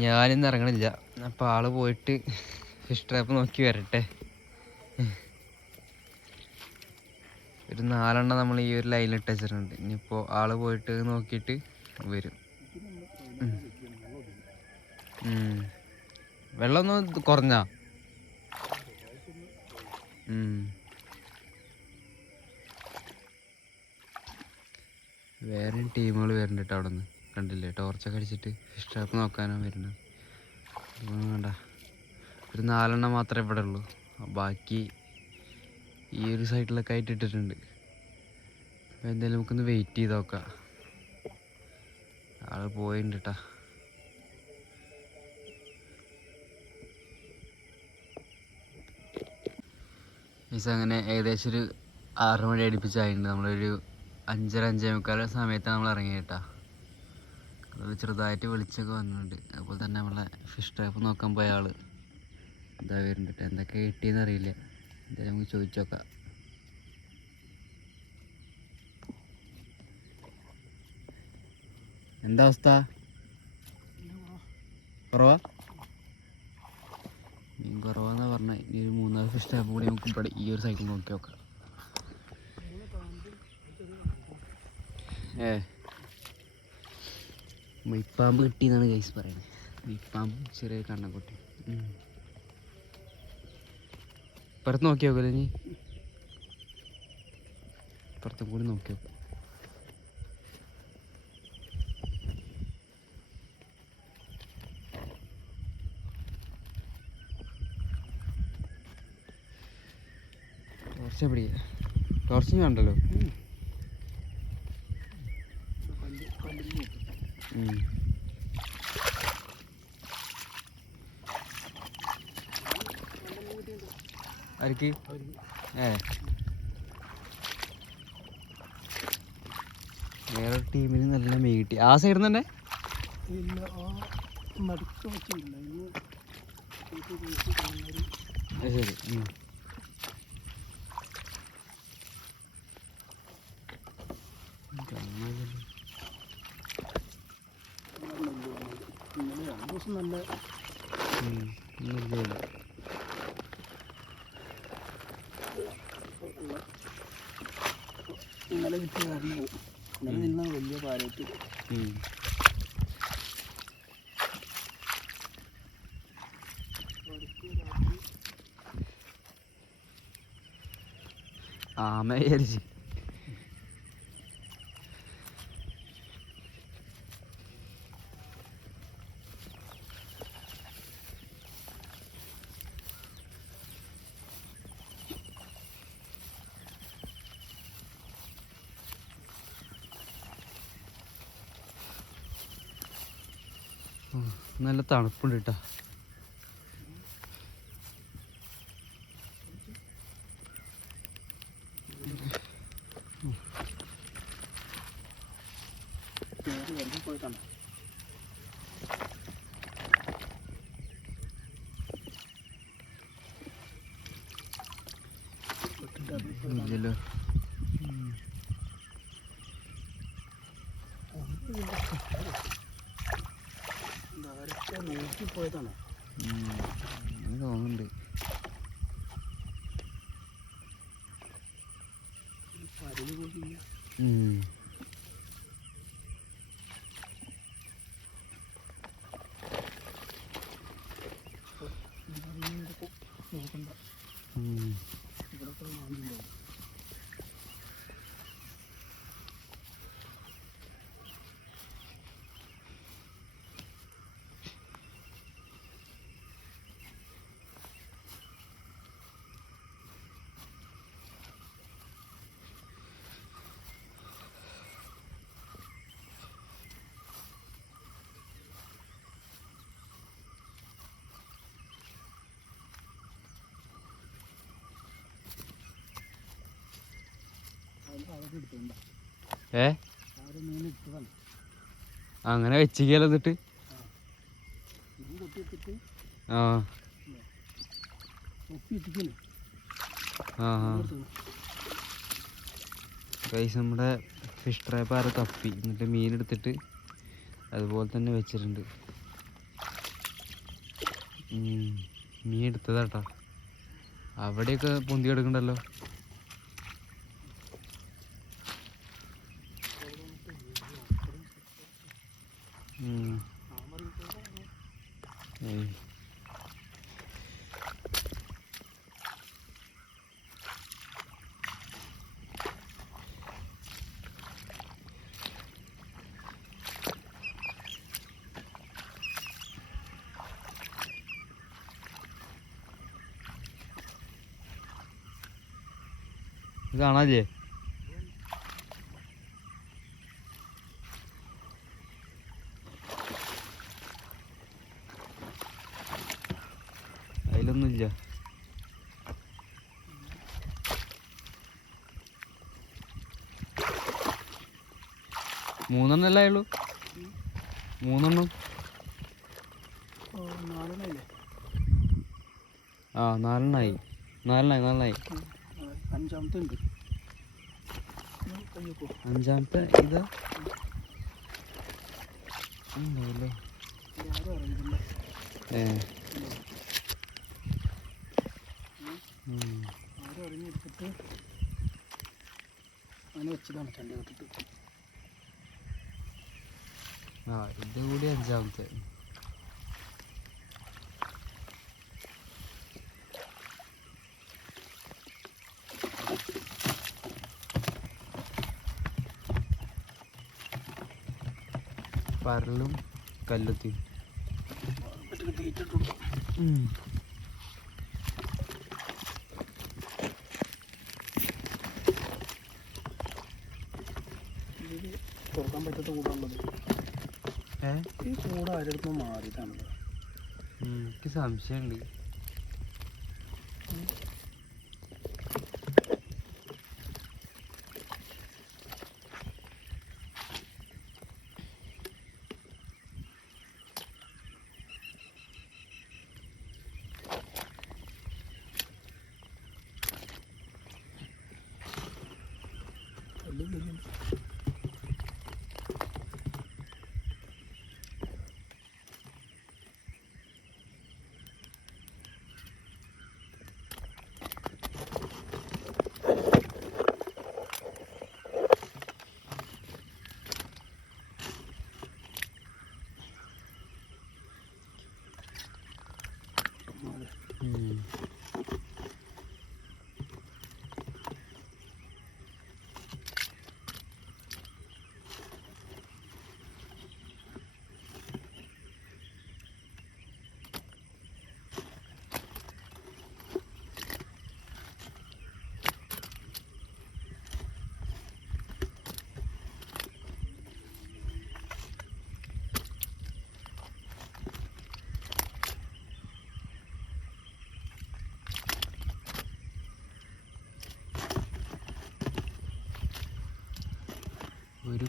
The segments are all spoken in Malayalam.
ഞാനിന്ന് ഇറങ്ങണില്ല. അപ്പോൾ ആൾ പോയിട്ട് ഫിഷ് ട്രാപ്പ് നോക്കി വരട്ടെ. ഒരു നാലെണ്ണം നമ്മൾ ഈ ഒരു ലൈനിൽ ഇട്ട് വെച്ചിട്ടുണ്ട്. ഇനിയിപ്പോൾ ആൾ പോയിട്ട് നോക്കിയിട്ട് വരും. വെള്ളൊന്നും കുറഞ്ഞ. വേറെയും ടീമുകൾ വരുന്നുണ്ട് അവിടെ നിന്ന് കണ്ടില്ലേ? ടോർച്ചൊക്കെ അടിച്ചിട്ട് ഫിഷ് ട്രാപ്പ് നോക്കാനോ വരുന്നത് വേണ്ട. ഒരു നാലെണ്ണം മാത്രമേ ഇവിടെ ഉള്ളൂ. ബാക്കി ഈ ഒരു സൈഡിലൊക്കെ ആയിട്ട് ഇട്ടിട്ടുണ്ട്. എന്തായാലും നമുക്കൊന്ന് വെയിറ്റ് ചെയ്ത് നോക്കാം. ആൾ പോയിട്ടുണ്ട് കേട്ടാ മീൻസ് അങ്ങനെ ഏകദേശം ഒരു ആറ് മണി അടുപ്പിച്ചായിട്ടുണ്ട് നമ്മളൊരു അഞ്ചര അഞ്ചേ മുക്കാൽ സമയത്താണ് നമ്മൾ അത് ചെറുതായിട്ട് വെളിച്ചമൊക്കെ വന്നിട്ടുണ്ട്. അതുപോലെ തന്നെ നമ്മളെ ഫിഷ് ട്രാപ്പ് നോക്കാൻ പോയ ആൾ. ഇതാ വരുന്നുണ്ട് എന്തൊക്കെ കിട്ടിയെന്ന് അറിയില്ല. എന്തായാലും നമുക്ക് ചോദിച്ചു നോക്കാം. എന്താ അവസ്ഥ? കുറവാ? മീൻ കുറവാന്നാ പറഞ്ഞ. ഇനി ഒരു മൂന്നാൽ ഫിഷ് ട്രാപ്പ് കൂടി നമുക്ക് ഇവിടെ ഈ ഒരു സൈക്കിൾ നോക്കി നോക്കാം. ഏ മൈപ്പാമ്പ് കിട്ടിയെന്നാണ് ഗൈസ് പറയുന്നത് മൈപ്പാമ്പ് ചെറിയ കണ്ണക്കുട്ടി പുറത്ത് നോക്കി നോക്കല്ലേ നീ പുറത്തും കൂടി നോക്കി നോക്കും. ടോർച്ച് എവിടെയാ? ടോർച്ച് കണ്ടല്ലോ. ആർക്ക് ഏ. വേറെ ടീമിന് നല്ല മീട്ടി ആ സൈഡിൽ തന്നെ? ശരി. നല്ല ഇന്നലെ കിട്ടിയ കാരണം പോകും ഇന്നലെ നിന്ന വലിയ ഉം. ആമ വിചാരിച്ച്. നല്ല തണുപ്പുണ്ട് കേട്ടോ ഇല്ലല്ലോ ഡയറക്റ്റ് നോക്കി പോയതാണ് തോന്നുന്നുണ്ട്. നോക്കണ്ട. ഇവിടെ പോയി ഏ? അങ്ങനെ വെച്ചിക്കല്ലോ എന്നിട്ട്? ആ. ആ. പൈസ നമ്മുടെ ഫിഷ് ട്രാപ്പ് ആരെ തപ്പി. എന്നിട്ട് മീനെടുത്തിട്ട് അതുപോലെ തന്നെ വെച്ചിട്ടുണ്ട്. മീൻ എടുത്തതാട്ടാ. അവിടെയൊക്കെ പൊന്തി കിടക്കണ്ടല്ലോ? കാണാല്ലേ അതിലൊന്നുമില്ല. മൂന്നെണ്ണല്ലേ ഉള്ളൂ മൂന്നെണ്ണം. ആ നാലെണ്ണായി. നാലെണ്ണായി നാലെണ്ണായി. അഞ്ചാമത്തെ ഉണ്ട് അഞ്ചാമത്തെ ഇത്? ഉണ്ടാവല്ലോ ആരും അറിയുന്നില്ല ഏ. ഉം. ആരും അറിഞ്ഞെടുത്തിട്ട് അങ്ങനെ വെച്ചതാണ് ചണ്ടി വിട്ടിട്ട് ആ ഇത് കൂടി അഞ്ചാമത്തെ. പരലും ഇതിൽ തുറക്കാൻ പറ്റാത്ത കൂടാണുള്ളത് ഈ കൂട് ആരെടുത്ത് മാറിയിട്ടാണ് എനിക്ക് സംശയമുണ്ട്.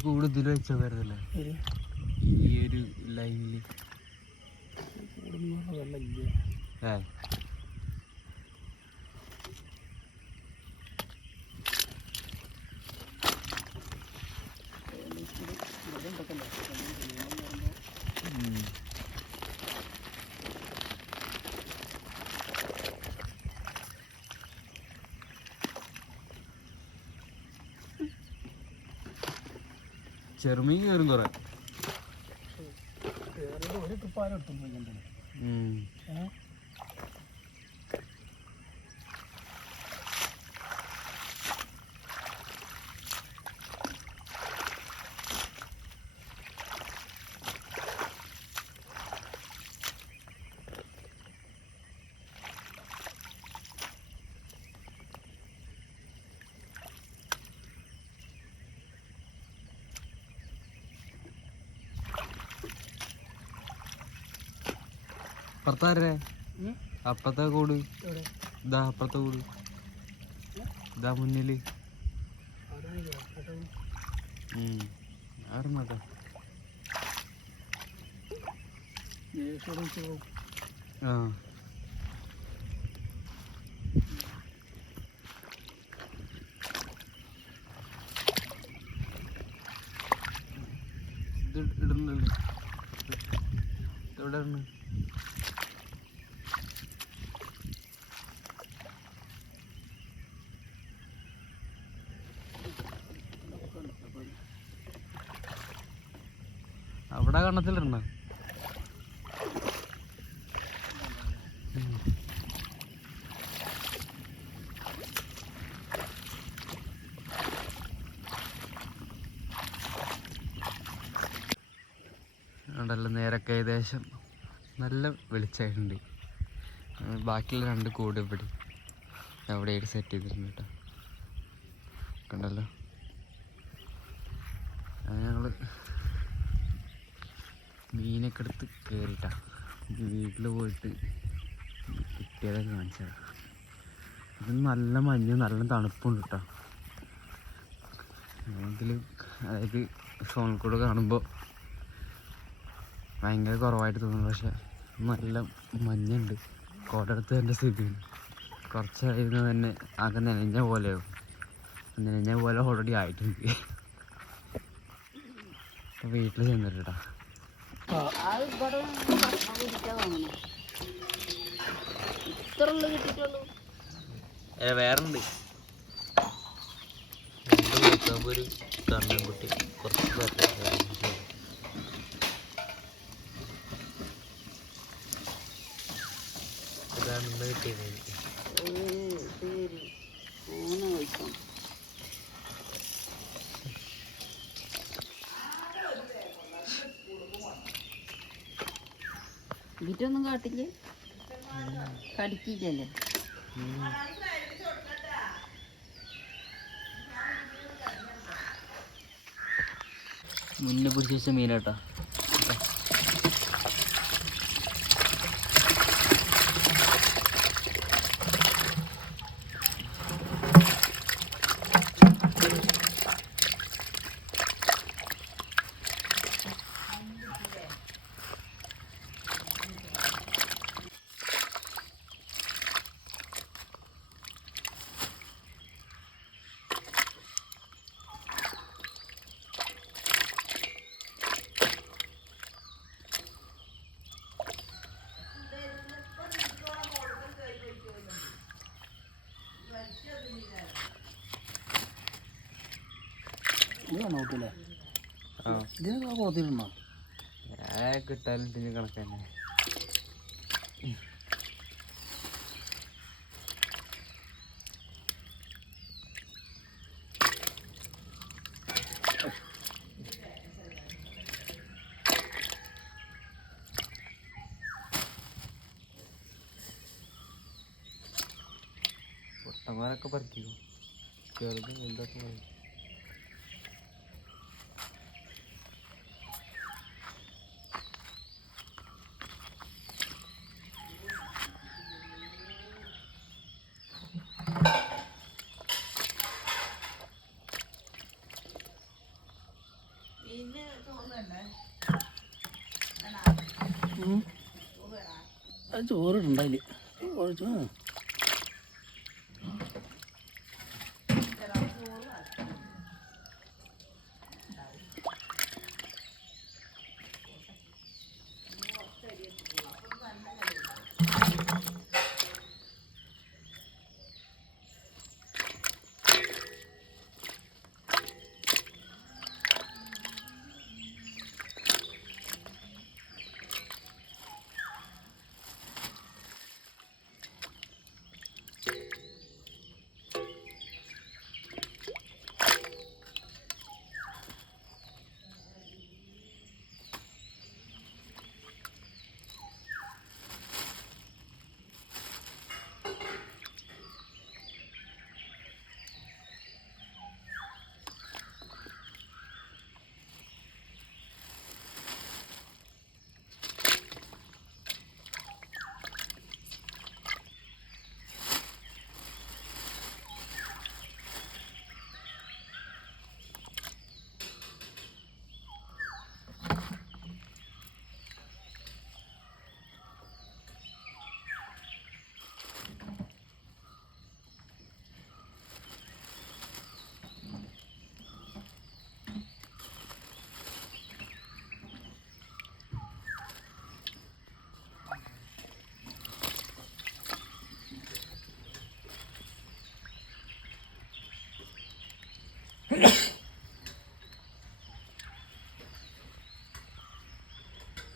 ഒരു വെച്ച വെച്ചാൽ വരുന്നില്ല ഈ ഒരു ലൈനിൽ ചെറുമീൻ കയറും കുറെ ഒരു ട്രിപ്പ് ഇട്ടു എടുത്തു പോയി ഉം. ഏഹ് അപ്പുറത്താരേ ഉം? അപ്പുറത്തെ കൂട് എവിടെ ഇതാ അപ്പുറത്തെ കൂട് ഇതാ മുന്നിൽ ആരാണ് ഇത്? ആരാണ്? ആരുമാട്ടെ ദേശീയ ഉത്സവം. ആ ഇത് ഇടുന്നല്ലേ എവിടെയാണ്? അവിടെ കണ്ണത്തിൽ ഉണ്ടല്ലോ നേരൊക്കെ ഏകദേശം നല്ല വെളിച്ചമായിട്ടുണ്ട് ബാക്കിയുള്ള രണ്ട് കൂട് ഇവിടെ. എവിടെയായിട്ട് സെറ്റ് ചെയ്തിട്ടുണ്ട് കേട്ടോ. കണ്ടല്ലോ? ഞങ്ങൾ മീനൊക്കെ എടുത്ത് കയറിട്ടാ വീട്ടിൽ പോയിട്ട് കിട്ടിയതൊക്കെ കാണിച്ചാ ഇത് നല്ല മഞ്ഞ് നല്ല തണുപ്പുണ്ട് കേട്ടോ. അതായത് ഫോണിൽ കൂടെ കാണുമ്പോൾ ഭയങ്കര കുറവായിട്ട് തോന്നുന്നു. പക്ഷെ നല്ല മഞ്ഞുണ്ട്. കോടെടുത്ത് എന്റെ സ്ഥിതി. കുറച്ചായിരുന്നു തന്നെ ആകെ നനഞ്ഞ പോലെയാവും. നനഞ്ഞ പോലെ ഓൾറെഡി ആയിട്ടുണ്ട്. അപ്പോൾ വീട്ടിൽ ചെന്നിട്ടാ വേറെ ഉണ്ട് ഒരു കണ്ണൻകുട്ടി കുറച്ച് ഇതാണ് ഇന്ന് കിട്ടിയത് എനിക്ക് ശരി അങ്ങനെ കഴിക്കാം ഇതിട്ടൊന്നും കാട്ടില്ലേ? കടിക്കില്ലല്ലേ? മുന്നേ പിടിച്ച മീനാട്ടാ. ഇതിനൊക്കെ കൊടുത്തിട്ടുണ്ടോ കിട്ടാലും ഇതിന് കണക്കന്നെ. പൊട്ടന്മാരൊക്കെ പറിക്കും? ചെറുതും വലുതൊക്കെ പറിക്കും? അത് ചോറിട്ടുണ്ടായില്ല കുറച്ച്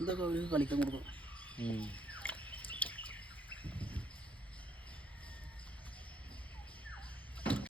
ഇതൊക്കെ അവർ കളിക്കാൻ കൊടുക്കും.